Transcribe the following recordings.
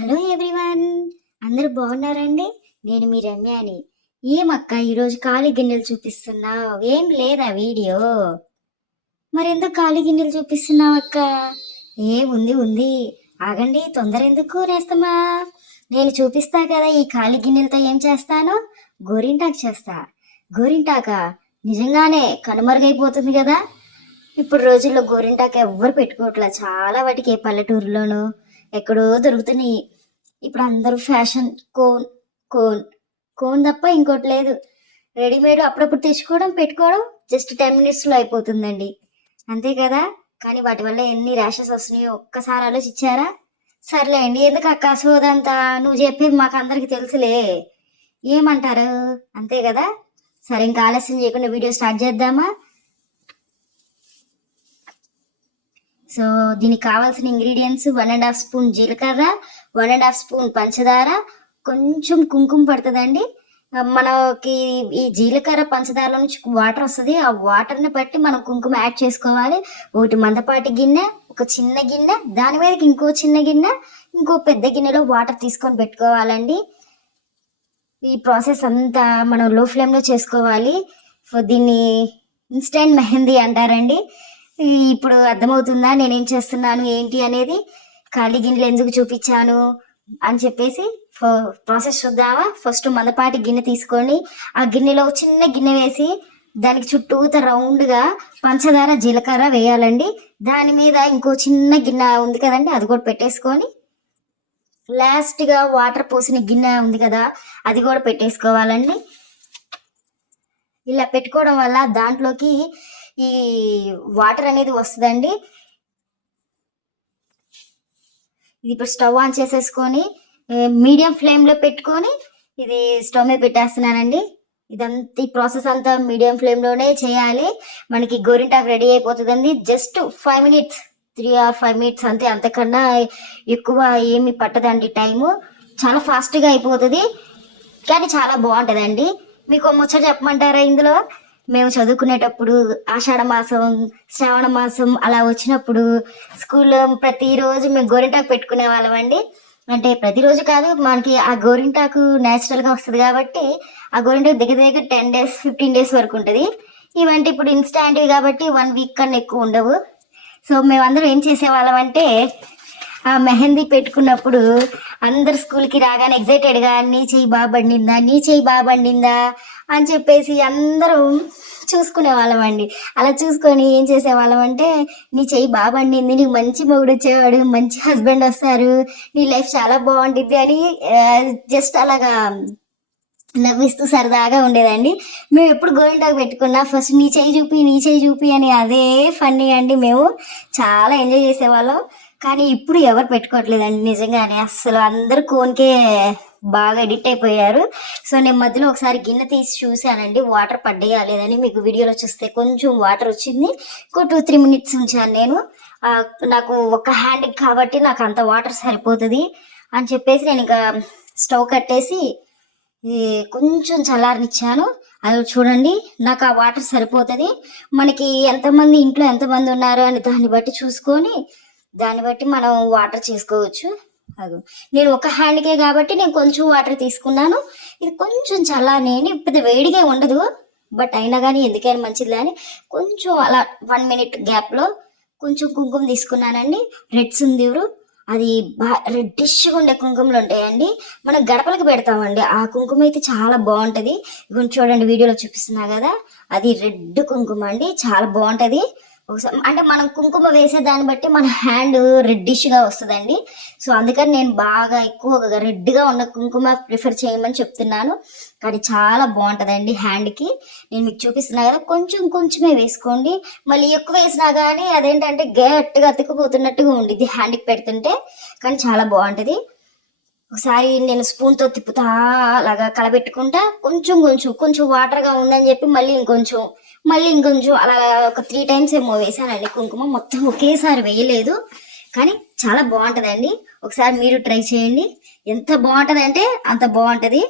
Hello everyone, అందరూ బాగున్నారండి? నేను మీ రమ్యాని. ఏమక్క ఈరోజు ఖాళీ గిన్నెలు చూపిస్తున్నావు? ఏం లేదా వీడియో? మరెందుకు ఖాళీ గిన్నెలు చూపిస్తున్నావు అక్క? ఉంది ఉంది, ఆగండి, తొందర ఎందుకు నేస్తమా? నేను చూపిస్తా కదా ఈ ఖాళీ గిన్నెలతో ఏం చేస్తాను. గోరింటాకు చేస్తా. గోరింటాక నిజంగానే కనుమరుగైపోతుంది కదా. ఇప్పుడు రోజుల్లో గోరింటాకు ఎవ్వరు పెట్టుకోవట్లే, చాలా వాటికి పల్లెటూరులోనూ ఎక్కడో దొరుకుతున్నాయి. ఇప్పుడు అందరూ ఫ్యాషన్ కోన్ కోన్ కోన్ తప్ప ఇంకోటి లేదు. రెడీమేడ్ అప్పుడప్పుడు తెచ్చుకోవడం పెట్టుకోవడం జస్ట్ 10 minutesలో అయిపోతుందండి, అంతే కదా. కానీ వాటి వల్ల ఎన్ని ర్యాషెస్ వస్తున్నాయో ఒక్కసారి ఆలోచించారా? సర్లేండి, ఎందుకు అక్క సోదంతా, నువ్వు చెప్పేది మాకు అందరికి తెలుసులే, ఏమంటారు, అంతే కదా. సరే, ఇంకా ఆలస్యం చేయకుండా వీడియో స్టార్ట్ చేద్దామా? సో దీనికి కావాల్సిన ఇంగ్రీడియంట్స్ 1.5 స్పూన్ జీలకర్ర, 1.5 స్పూన్ పంచదార, కొంచెం కుంకుమ పడుతుందండి. మనకి ఈ జీలకర్ర పంచదారలో నుంచి వాటర్ వస్తుంది, ఆ వాటర్ని బట్టి మనం కుంకుమ యాడ్ చేసుకోవాలి. ఒకటి మందపాటి గిన్నె, ఒక చిన్న గిన్నె, దాని మీదకి ఇంకో చిన్న గిన్నె, ఇంకో పెద్ద గిన్నెలో వాటర్ తీసుకొని పెట్టుకోవాలండి. ఈ ప్రాసెస్ అంతా మనం లో ఫ్లేమ్లో చేసుకోవాలి. దీన్ని ఇన్స్టెంట్ మెహందీ అంటారండి. ఇప్పుడు అర్థమవుతుందా నేనేం చేస్తున్నాను ఏంటి అనేది? ఖాళీ గిన్నెలు ఎందుకు చూపించాను అని చెప్పేసి ప్రాసెస్ చూద్దామా? ఫస్ట్ మందపాటి గిన్నె తీసుకొని ఆ గిన్నెలో చిన్న గిన్నె వేసి దానికి చుట్టూత రౌండ్గా పంచదార జీలకర్ర వేయాలండి. దాని మీద ఇంకో చిన్న గిన్నె ఉంది కదండి, అది కూడా పెట్టేసుకొని లాస్ట్గా వాటర్ పోసిన గిన్నె ఉంది కదా, అది కూడా పెట్టేసుకోవాలండి. ఇలా పెట్టుకోవడం వల్ల దాంట్లోకి ఈ వాటర్ అనేది వస్తుందండి. ఇది ఇప్పుడు స్టవ్ ఆన్ చేసేసుకొని మీడియం ఫ్లేమ్లో పెట్టుకొని ఇది స్టవ్ మీద పెట్టేస్తున్నానండి. ఇదంతా ఈ ప్రాసెస్ అంతా మీడియం ఫ్లేమ్లోనే చేయాలి. మనకి గోరింటాకు రెడీ అయిపోతుందండి. జస్ట్ 5 minutes, 3 or 5 minutes అంతే, అంతకన్నా ఎక్కువ ఏమి పట్టదండి. టైము చాలా ఫాస్ట్గా అయిపోతుంది, కానీ చాలా బాగుంటుందండి. మీకు ముచ్చట చెప్పమంటారా? ఇందులో మేము చదువుకునేటప్పుడు ఆషాఢ మాసం, శ్రావణ మాసం అలా వచ్చినప్పుడు స్కూల్లో ప్రతిరోజు మేము గోరింటాకు పెట్టుకునే వాళ్ళం అండి. అంటే ప్రతిరోజు కాదు, మనకి ఆ గోరింటాకు న్యాచురల్గా వస్తుంది కాబట్టి ఆ గోరింటాకు దగ్గర దగ్గర 10 days 15 days వరకు ఉంటుంది. ఇవంటే ఇప్పుడు ఇన్స్టాంట్వి కాబట్టి 1 week కన్నా ఎక్కువ ఉండవు. సో మేమందరం ఏం చేసేవాళ్ళం అంటే ఆ మెహందీ పెట్టుకున్నప్పుడు అందరు స్కూల్కి రాగానే ఎగ్జైటెడ్గా నీ చెయ్యి బాగా బండిందా, నీ చెయ్యి బాగా బండిందా అని చెప్పేసి అందరం చూసుకునే వాళ్ళం అండి. అలా చూసుకొని ఏం చేసేవాళ్ళం అంటే, నీ చెయ్యి బాగా బండింది, నీకు మంచి మొగుడు వచ్చేవాడు, మంచి హస్బెండ్ వస్తారు, నీ లైఫ్ చాలా బాగుంటుంది అని జస్ట్ అలాగా నవ్విస్తూ సరదాగా ఉండేదండి. మేము ఎప్పుడు గోరింటాకు పెట్టుకున్నా ఫస్ట్ నీ చేయి చూపి, నీ చేయి చూపి అని అదే ఫన్నీ అండి. మేము చాలా ఎంజాయ్ చేసేవాళ్ళం. కానీ ఇప్పుడు ఎవరు పెట్టుకోవట్లేదండి నిజంగానే. అస్సలు అందరు కోన్కే బాగా ఎడిట్ అయిపోయారు. సో నేను మధ్యలో ఒకసారి గిన్నె తీసి చూశానండి, వాటర్ పడ్డాయా లేదని. మీకు వీడియోలో చూస్తే కొంచెం వాటర్ వచ్చింది. ఇంకో 2-3 minutes ఉంచాను నేను. నాకు ఒక హ్యాండ్కి కాబట్టి నాకు అంత వాటర్ సరిపోతుంది అని చెప్పేసి నేను ఇంకా స్టవ్ కట్టేసి కొంచెం చల్లారనిచ్చాను. అది చూడండి, నాకు ఆ వాటర్ సరిపోతుంది. మనకి ఎంతమంది ఇంట్లో ఎంతమంది ఉన్నారు అని దాన్ని బట్టి చూసుకొని దాన్ని బట్టి మనం వాటర్ చేసుకోవచ్చు. అది నేను ఒక హ్యాండ్కే కాబట్టి నేను కొంచెం వాటర్ తీసుకున్నాను. ఇది కొంచెం చల్లారని, పెద్ద వేడిగా ఉండదు, బట్ అయినా కానీ ఎందుకైనా మంచిది అని కొంచెం అలా 1 minute గ్యాప్లో కొంచెం కుంకుమ తీసుకున్నానండి. రెడ్ సింధూరు, అది రెడ్డిష్గా ఉండే కుంకుమలు ఉంటాయండి, మనం గడపలకు పెడతామండి. ఆ కుంకుమ అయితే చాలా బాగుంటుంది. ఇవి చూడండి, వీడియోలో చూపిస్తున్నా కదా, అది రెడ్ కుంకుమ అండి, చాలా బాగుంటుంది. ఒకసారి అంటే మనం కుంకుమ వేసే దాన్ని బట్టి మన హ్యాండ్ రెడ్డిష్గా వస్తుందండి. సో అందుకని నేను బాగా ఎక్కువగా రెడ్గా ఉన్న కుంకుమ ప్రిఫర్ చేయమని చెప్తున్నాను. కానీ చాలా బాగుంటుందండి హ్యాండ్కి. నేను మీకు చూపిస్తున్నా కదా, కొంచెం కొంచెమే వేసుకోండి. మళ్ళీ ఎక్కువ వేసినా కానీ అదేంటంటే గట్టిగా అతుక్కుపోతున్నట్టుగా ఉండిద్ది హ్యాండ్కి పెడుతుంటే, కానీ చాలా బాగుంటుంది. ఒకసారి నేను స్పూన్తో తిప్పుతా అలాగా కలబెట్టుకుంటా కొంచెం కొంచెం కొంచెం వాటర్గా ఉందని చెప్పి మళ్ళీ ఇంకొంచెం అలా ఒక 3 times ఏమో వేసానండి కుంకుమ. మొత్తం ఒకేసారి వేయలేదు, కానీ చాలా బాగుంటుందండి. ఒకసారి మీరు ట్రై చేయండి, ఎంత బాగుంటుంది అంటే అంత బాగుంటుంది.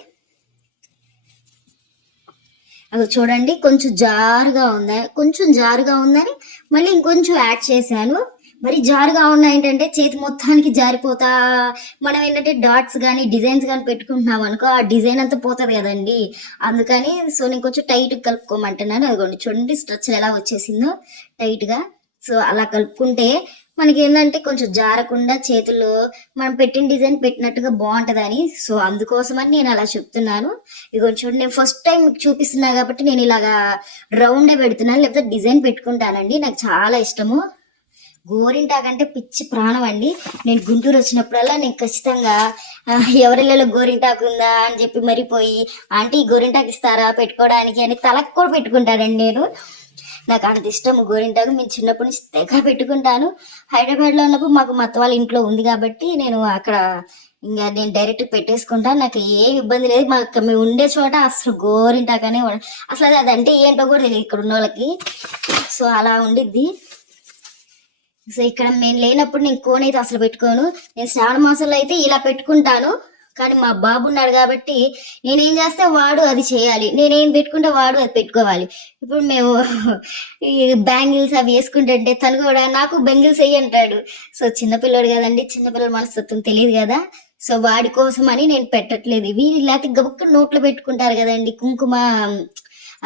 అది చూడండి, కొంచెం జారుగా ఉందని మళ్ళీ ఇంకొంచెం యాడ్ చేశాను. మరి జారుగా ఉన్నాయి ఏంటంటే చేతి మొత్తానికి జారిపోతా. మనం ఏంటంటే డాట్స్ కానీ డిజైన్స్ కానీ పెట్టుకుంటున్నాం అనుకో ఆ డిజైన్ అంతా పోతుంది కదండి. అందుకని సో నేను కొంచెం టైట్ కలుపుకోమంటున్నాను. అదిగోండి చూడండి స్ట్రక్చర్ ఎలా వచ్చేసిందో టైట్గా. సో అలా కలుపుకుంటే మనకి ఏంటంటే కొంచెం జారకుండా చేతుల్లో మనం పెట్టిన డిజైన్ పెట్టినట్టుగా బాగుంటుందని. సో అందుకోసమని నేను అలా చెప్తున్నాను. ఇదిగో చూడండి నేను ఫస్ట్ టైం మీకు చూపిస్తున్నా కాబట్టి నేను ఇలాగా రౌండే పెడుతున్నాను, లేకపోతే డిజైన్ పెట్టుకుంటానండి. నాకు చాలా ఇష్టము. గోరింటాకంటే పిచ్చి ప్రాణం అండి. నేను గుంటూరు వచ్చినప్పుడల్లా నేను ఖచ్చితంగా ఎవరిళ్ళలో గోరింటాకు ఉందా అని చెప్పి మరిపోయి ఆంటీ గోరింటాకు ఇస్తారా పెట్టుకోవడానికి అని తలకు కూడా పెట్టుకుంటానండి నేను. నాకు అంత ఇష్టం గోరింటాకు. మేము చిన్నప్పటి నుంచి తెగ పెట్టుకుంటాను. హైదరాబాద్లో ఉన్నప్పుడు మాకు మా అత్త వాళ్ళ ఇంట్లో ఉంది కాబట్టి నేను అక్కడ ఇంకా నేను డైరెక్ట్ పెట్టేసుకుంటాను. నాకు ఏం ఇబ్బంది లేదు. మేము ఉండే చోట అసలు గోరింటాకనే అసలు అది అంటే ఏంటో కూడా తెలియదు ఇక్కడ ఉన్న వాళ్ళకి. సో అలా ఉండిద్ది. సో ఇక్కడ నేను లేనప్పుడు నేను కోన్ అయితే అసలు పెట్టుకోను. నేను శ్రావణ మాసంలో అయితే ఇలా పెట్టుకుంటాను. కానీ మా బాబు ఉన్నాడు కాబట్టి నేనేం చేస్తే వాడు అది చేయాలి, నేనేం పెట్టుకుంటే వాడు అది పెట్టుకోవాలి. ఇప్పుడు మేము ఈ బ్యాంగిల్స్ అవి వేసుకుంటుంటే తను కూడా నాకు బెంగిల్స్ వేయి అంటాడు. సో చిన్నపిల్లడు కదండి, చిన్నపిల్లల మనస్తత్వం తెలియదు కదా. సో వాడి కోసం అని నేను పెట్టట్లేదు ఇవి. లేకపోతే గబక్క నోట్లో పెట్టుకుంటారు కదండి, కుంకుమ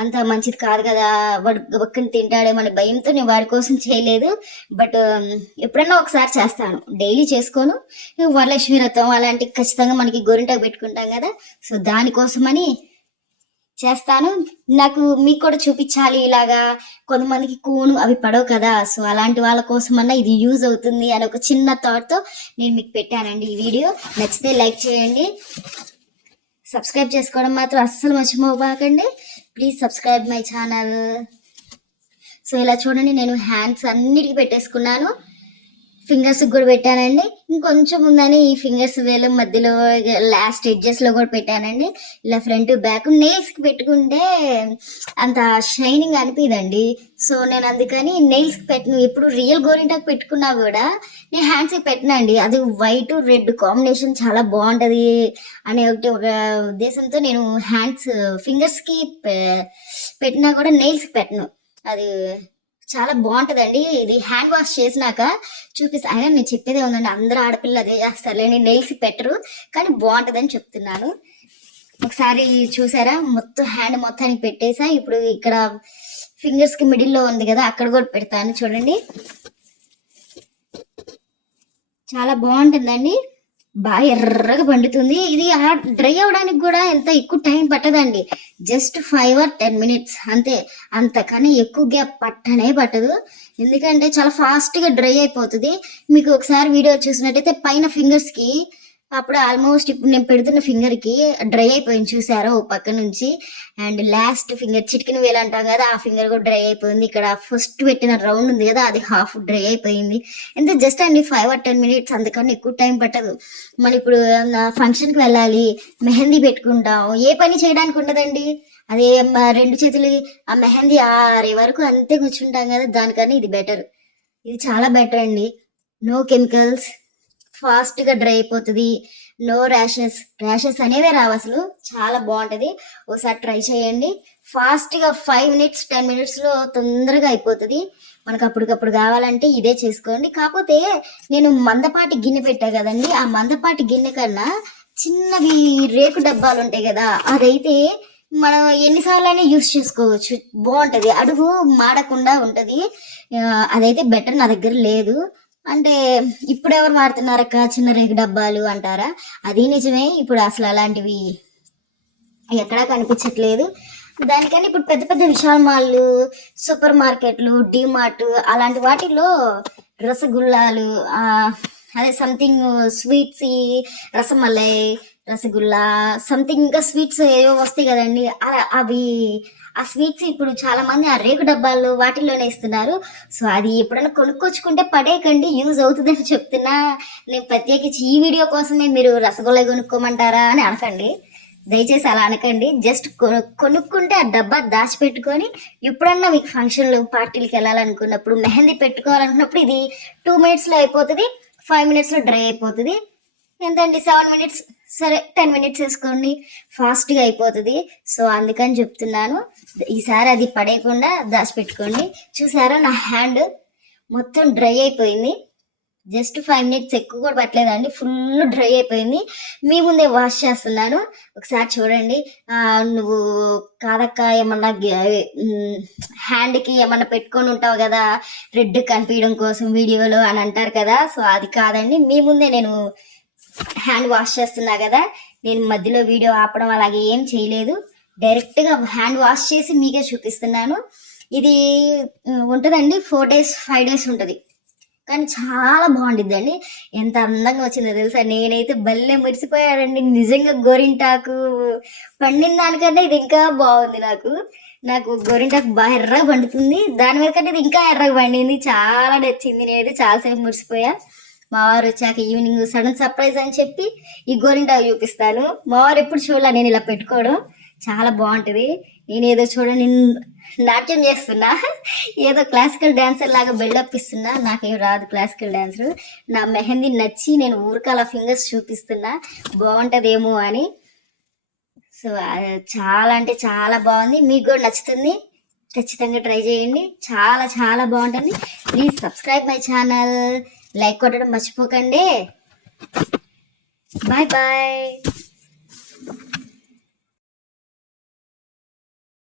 అంత మంచిది కాదు కదా, వాడు గబక్కని తింటాడేమని భయంతో నేను వాడి కోసం చేయలేదు. బట్ ఎప్పుడన్నా ఒకసారి చేస్తాను, డైలీ చేసుకోను. వరలక్ష్మి వ్రతం అలాంటివి ఖచ్చితంగా మనకి గోరింటాకు పెట్టుకుంటాం కదా, సో దానికోసమని చేస్తాను. నాకు మీకు కూడా చూపించాలి ఇలాగా. కొంతమందికి కోను అవి పడవు కదా, సో అలాంటి వాళ్ళ కోసమన్నా ఇది యూజ్ అవుతుంది అని ఒక చిన్న థాట్తో నేను మీకు పెట్టానండి ఈ వీడియో. నచ్చితే లైక్ చేయండి, సబ్స్క్రైబ్ చేసుకోవడం మాత్రం అస్సలు మర్చిపోకండి. Please subscribe my channel. So ఇలా చూడండి నేను హ్యాండ్స్ అన్నిటికీ పెట్టేసుకున్నాను, ఫింగర్స్కి కూడా పెట్టానండి. ఇంకొంచెం ఉందని ఈ ఫింగర్స్ వేల మధ్యలో లాస్ట్ ఎడ్జెస్లో కూడా పెట్టానండి. ఇలా ఫ్రంట్ బ్యాక్ నెయిల్స్కి పెట్టుకుంటే అంత షైనింగ్ అనిపిదండి. సో నేను అందుకని నెయిల్స్కి పెట్టను. ఎప్పుడు రియల్ గోరింటాకు పెట్టుకున్నా కూడా నేను హ్యాండ్స్కి పెట్టినండి. అది వైట్ రెడ్ కాంబినేషన్ చాలా బాగుంటుంది అనే ఒక ఉద్దేశంతో నేను హ్యాండ్స్ ఫింగర్స్కి పెట్టినా కూడా నెయిల్స్కి పెట్టను. అది చాలా బాగుంటుందండి. ఇది హ్యాండ్ వాష్ చేసినాక చూపిస్తా. అయినా నేను చెప్పేదే ఉందండి, అందరూ ఆడపిల్లలు అదే చేస్తారులేండి, నెయిల్స్ పెట్టరు, కానీ బాగుంటుందని చెప్తున్నాను. ఒకసారి చూసారా మొత్తం హ్యాండ్ మొత్తానికి పెట్టేసా. ఇప్పుడు ఇక్కడ ఫింగర్స్కి మిడిల్లో ఉంది కదా అక్కడ కూడా పెడతాను చూడండి. చాలా బాగుంటుందండి, బాగా ఎర్రగా పండుతుంది. ఇది డ్రై అవ్వడానికి కూడా ఎంత ఎక్కువ టైం పట్టదండి, జస్ట్ 5 or 10 minutes అంతే. అంతకని ఎక్కువ గ్యాప్ పట్టదు, ఎందుకంటే చాలా ఫాస్ట్గా డ్రై అయిపోతుంది. మీకు ఒకసారి వీడియో చూసినట్టయితే పైన ఫింగర్స్కి అప్పుడు ఆల్మోస్ట్ ఇప్పుడు నేను పెడుతున్న ఫింగర్కి డ్రై అయిపోయింది చూసారా ఓ పక్క నుంచి. అండ్ లాస్ట్ ఫింగర్ చిటికిన వేలు అంటాం కదా ఆ ఫింగర్ కూడా డ్రై అయిపోయింది. ఇక్కడ ఫస్ట్ పెట్టిన రౌండ్ ఉంది కదా అది హాఫ్ డ్రై అయిపోయింది. ఎంత జస్ట్ అండి 5 or 10 minutes, అందుకని ఎక్కువ టైం పట్టదు. మనం ఇప్పుడు ఫంక్షన్కి వెళ్ళాలి, మెహందీ పెట్టుకుంటాం, ఏ పని చేయడానికి ఉండదండి. అదే 2 చేతులు ఆ మెహందీ ఆరే వరకు అంతే కూర్చుంటాం కదా, దానికని ఇది బెటర్. ఇది చాలా బెటర్ అండి. నో కెమికల్స్, ఫాస్ట్గా డ్రై అయిపోతుంది, నో ర్యాషెస్ అనేవే రావు అసలు. చాలా బాగుంటుంది, ఒకసారి ట్రై చేయండి. ఫాస్ట్గా 5 minutes 10 minutesలో తొందరగా అయిపోతుంది. మనకు అప్పటికప్పుడు కావాలంటే ఇదే చేసుకోండి. కాకపోతే నేను మందపాటి గిన్నె పెట్టా కదండి, ఆ మందపాటి గిన్నె కన్నా చిన్నవి రేకు డబ్బాలు ఉంటాయి కదా, అదైతే మనం ఎన్నిసార్లు అయినా యూస్ చేసుకోవచ్చు, బాగుంటుంది, అడుగు మాడకుండా ఉంటుంది. అదైతే బెటర్. నా దగ్గర లేదు అంటే ఇప్పుడు ఎవరు వాడుతున్నారక్క చిన్న రేగు డబ్బాలు అంటారా, అది నిజమే. ఇప్పుడు అసలు అలాంటివి ఎక్కడా కనిపించట్లేదు. దానికని ఇప్పుడు పెద్ద పెద్ద విశాల్ మాల్లు, సూపర్ మార్కెట్లు, డిమార్ట్ అలాంటి వాటిల్లో రసగుల్లాలు, అదే something sweets, rasmalai, rasgulla something ఇంకా స్వీట్స్ ఏవో వస్తాయి కదండి, అవి ఆ స్వీట్స్ ఇప్పుడు చాలా మంది ఆ రేకు డబ్బాల్లో వాటిల్లోనే ఇస్తున్నారు. సో అది ఎప్పుడైనా కొనుక్కొచ్చుకుంటే పడేయకండి, యూజ్ అవుతుందని చెప్తున్నా. నేను ప్రత్యేకించి ఈ వీడియో కోసమే మీరు రసగుల్లా కొనుక్కోమంటారా అని అనకండి, దయచేసి అలా అనకండి. జస్ట్ కొనుక్కుంటే ఆ డబ్బా దాచిపెట్టుకొని ఎప్పుడన్నా మీకు ఫంక్షన్లు పార్టీలకు వెళ్ళాలనుకున్నప్పుడు, మెహందీ పెట్టుకోవాలనుకున్నప్పుడు ఇది 2 minutesలో అయిపోతుంది, 5 minutesలో డ్రై అయిపోతుంది. ఎంతండి 7 minutes, సరే 10 minutes వేసుకోండి, ఫాస్ట్గా అయిపోతుంది. సో అందుకని చెప్తున్నాను, ఈసారి అది పడేయకుండా దాచిపెట్టుకోండి. చూసారా నా హ్యాండ్ మొత్తం డ్రై అయిపోయింది. జస్ట్ 5 మినిట్స్, ఎక్కువ కూడా పట్టలేదండి. ఫుల్ డ్రై అయిపోయింది. మీ ముందే వాష్ చేస్తున్నాను, ఒకసారి చూడండి. నువ్వు కాదక్క ఏమన్నా హ్యాండ్కి ఏమన్నా పెట్టుకొని ఉంటావు కదా రెడ్ కనిపించడం కోసం వీడియోలో అని అంటారు కదా, సో అది కాదండి. మీ ముందే నేను హ్యాండ్ వాష్ చేస్తున్నా కదా, నేను మధ్యలో వీడియో ఆపడం అలాగే ఏం చేయలేదు. డైరెక్ట్గా హ్యాండ్ వాష్ చేసి మీకే చూపిస్తున్నాను. ఇది ఉంటుందండి 4 days 5 days ఉంటుంది, కానీ చాలా బాగుండిద్దండి. ఎంత అందంగా వచ్చిందో తెలుసా, నేనైతే భలే మురిసిపోయానండి. నిజంగా గోరింటాకు పండిన దానికంటే ఇది ఇంకా బాగుంది. నాకు గోరింటాకు బాగా ఎర్రగా పండుతుంది, దాని మీద కంటే ఇది ఇంకా ఎర్రగా పండింది. చాలా నచ్చింది, నేనైతే చాలాసేపు మురిసిపోయా. మా వారు వచ్చాక ఈవినింగ్ సడన్ సర్ప్రైజ్ అని చెప్పి ఈ గోరింటాకు చూపిస్తాను. మా వారు ఎప్పుడు చూడాల నేను ఇలా పెట్టుకోవడం, చాలా బాగుంటుంది. నేను ఏదో చూడండి నాట్యం చేస్తున్నా, ఏదో క్లాసికల్ డాన్సర్ లాగా బిల్డప్ ఇస్తున్నా. నాకేం రాదు క్లాసికల్ డాన్సర్. నా మెహందీ నచ్చి నేను ఊరికలా ఫింగర్స్ చూపిస్తున్నా బాగుంటుందేమో అని. సో చాలా అంటే చాలా బాగుంది, మీకు కూడా నచ్చుతుంది. ఖచ్చితంగా ట్రై చేయండి, చాలా చాలా బాగుంటుంది. Please subscribe my channel, like కొట్టడం మర్చిపోకండి. Bye bye.